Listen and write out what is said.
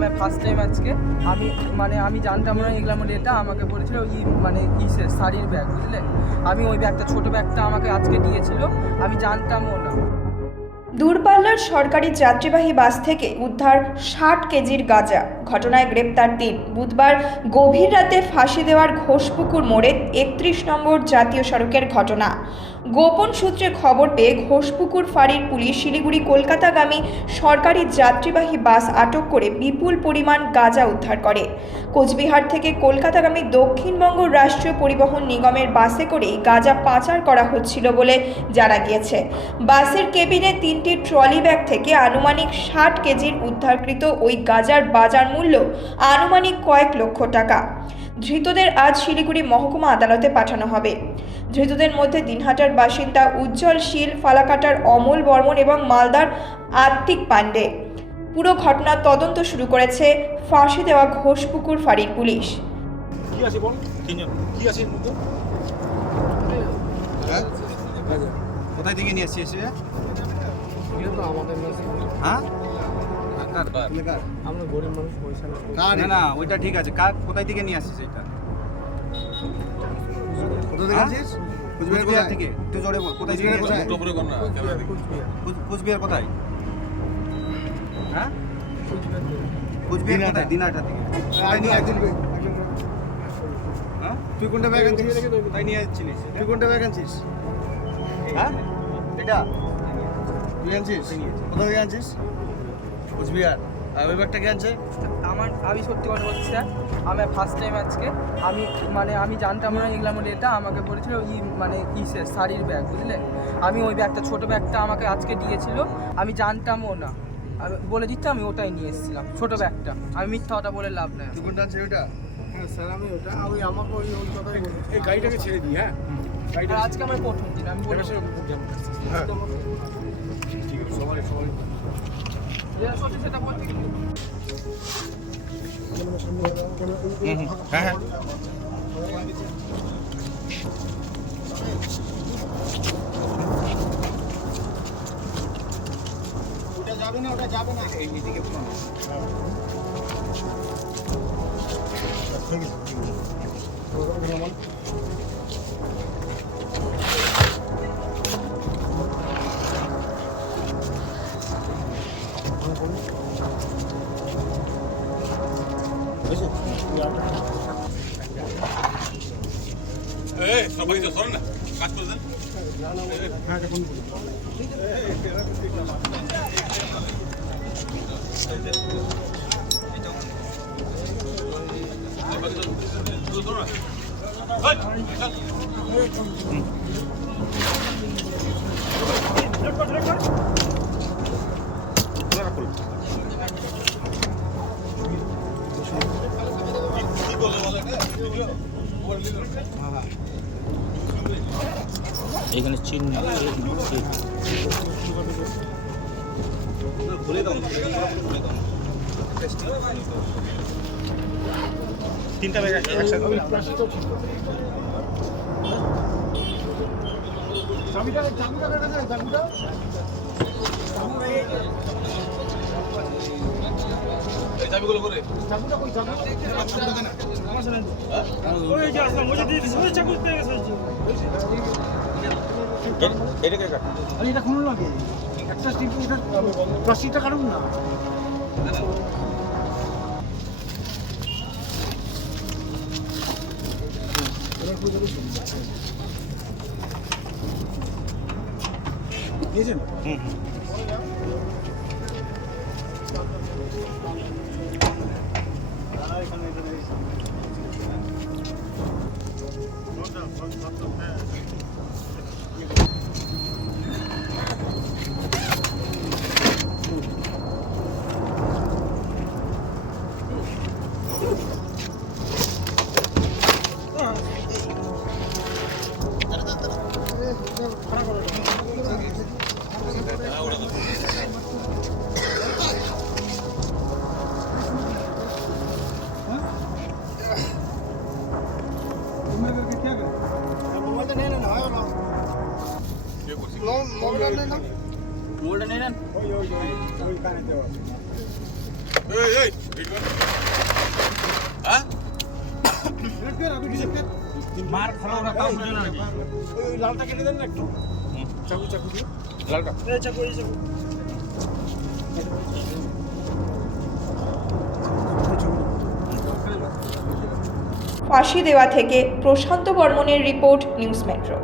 আমি first time আজকে আমি জানতাম না এগুলো এটা আমাকে বলেছিল কিসের শাড়ির ব্যাগ, বুঝলেন। আমি ওই ব্যাগটা ছোটো ব্যাগটা আমাকে আজকে দিয়েছিল, আমি জানতামও না। দূরপাল্লার সরকারি যাত্রীবাহী বাস থেকে উদ্ধার 60 কেজির গাঁজা। ঘটনায় গ্রেপ্তার 3। বুধবার গভীর রাতে ফাঁসি দেওয়ার ঘোষপুকুর মোড়ে 31 নম্বর জাতীয় সড়কের ঘটনা। গোপন সূত্রে খবর পেয়ে ঘোষপুকুর ফাঁড়ির পুলিশ শিলিগুড়ি কলকাতাগামী সরকারি যাত্রীবাহী বাস আটক করে বিপুল পরিমাণ গাঁজা উদ্ধার করে। কোচবিহার থেকে কলকাতাগামী দক্ষিণবঙ্গ রাষ্ট্রীয় পরিবহন নিগমের বাসে করেই গাঁজা পাচার করা হচ্ছিল বলে জানা গিয়েছে। বাসের কেবিনে 3টি ট্রলি ব্যাগ থেকে আনুমানিক 60 কেজির উদ্ধারকৃত ওই গাঁজার বাজার মূল্য আনুমানিক কয়েক লক্ষ টাকা। ধৃতদের আজ শিলিগুড়ি মহকুমা আদালতে পাঠানো হবে। ধৃতদের মধ্যে দিনহাটার বাসিন্দা উজ্জ্বল শীল, ফালাকাটার অমল বর্মন এবং মালদার আত্মিক পাণ্ডে। পুরো ঘটনার তদন্ত শুরু করেছে ফাঁসি দেওয়া ঘোষপুকুর ফাঁড়ির পুলিশ। কি আছে বল? কি আছে এর মধ্যে? হ্যাঁ? কোথায় থেকে নিয়ে আসছিস? হ্যাঁ? আমরা গরিব মানুষ, পয়সা না না, ওইটা ঠিক আছে। কোথায় থেকে নিয়ে আসছিস এটা? কোথা থেকে আসছিস? কুচবিহার থেকে। একটু জোরে বল। কোথায় থেকে নিয়ে আসছিস? কুচবিহার কোথায়? হ্যাঁ? কুচবিহার কোথায়? দিনহাটা থেকে। কোথায় নিয়ে আসছিস? হ্যাঁ? তুই কোনটা ব্যাগ আনছিস? কোথায় নিয়ে আসছিস? তুই কোনটা ব্যাগ আনছিস? হ্যাঁ? এটা তুই আনছিস? কোথা থেকে আনছিস? কুচবিহার। আর ওই ব্যাগটা কে আনছে? আমি সত্যি কথা বলছি স্যার, আমি ফার্স্ট টাইম আজকে আমি জানতাম না এগুলো এটা আমাকে বলেছিল কিসের শাড়ির ব্যাগ, বুঝলেন। আমি ওই ব্যাগটা ছোটো ব্যাগটা আমাকে আজকে দিয়েছিল, আমি জানতামও না। আমি বলে দিচ্ছি আমি ওটাই নিয়ে এসেছিলাম, ছোটো ব্যাগটা। আমি মিথ্যা কথা বলে লাভ নেই। তুই কোনটা আনছিস ওইটা? হ্যাঁ স্যার, আমি ওটা আমাকে ওই কথাই বলেছি। এই গাড়িটাকে ছেড়ে দিই। হ্যাঁ, আর আজকে আমার প্রথম দিন, আমি বলেছি হ্যাঁ ঠিক আছে। সবাই সেটা বলছি। হ্যাঁ হ্যাঁ ওটা যাবে না এই দিকে ফোন। ঠিক আছে। সবাই তো সরেন না, কাজ করছেন। এখানে চিহ্ন খুলে দাও, তিনটা ব্যাগ একসাথে চাবিগুলো করে এটাকে কাট। আরে এটা খুলুন না, একটা স্টিপ এটা প্লাস্টিকটা কাটুন না। দিয়েছেন? মোবাইলটা নিয়ে নেন। ওই কানে দেওয়া। এই হ্যাঁ মার খালো ওরা কাউ বুঝে না নাকি ওই লালটা কেটে দেন না একটু চাকু চাকু দিয়ে লালটা এই চাকু এই চাকু ফাঁসি দেওয়া থেকে প্রশান্ত বর্মনের রিপোর্ট নিউজ মেট্রো।